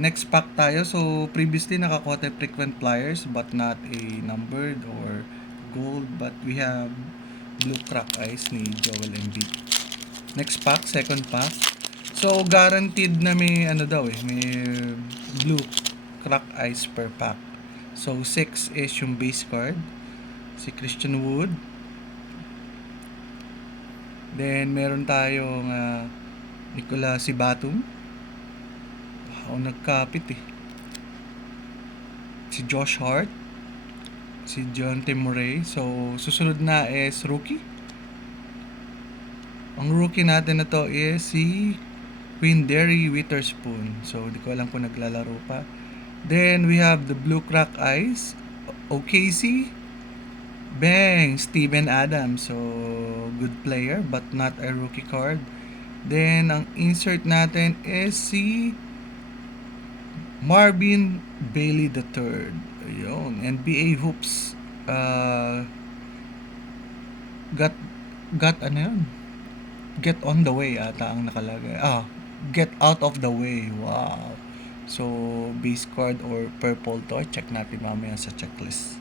Next pack tayo. So, previously nakakuha tayo frequent flyers but not a numbered or gold. But we have blue crack ice ni Joel Embiid. Next pack, second pack. So, guaranteed na may ano daw may blue crack ice per pack. So, 6 is yung base card. Si Christian Wood. Then, meron tayong Nicolas Batum. Wow, nagkapit eh. Si Josh Hart, si John Murray. So, susunod na is rookie. Ang rookie natin na to is si Quinndary Witherspoon. So, di ko alam kung naglalaro pa. Then, we have the Blue Crack Ice, OKC. Bang! Steven Adams. So, good player but not a rookie card. Then, ang insert natin is si Marvin Bailey III. Ayun. NBA Hoops. Got ano yun? Get on the way ata ang nakalagay. Get out of the way. Wow. So, base card or purple to. Check natin mamaya sa checklist.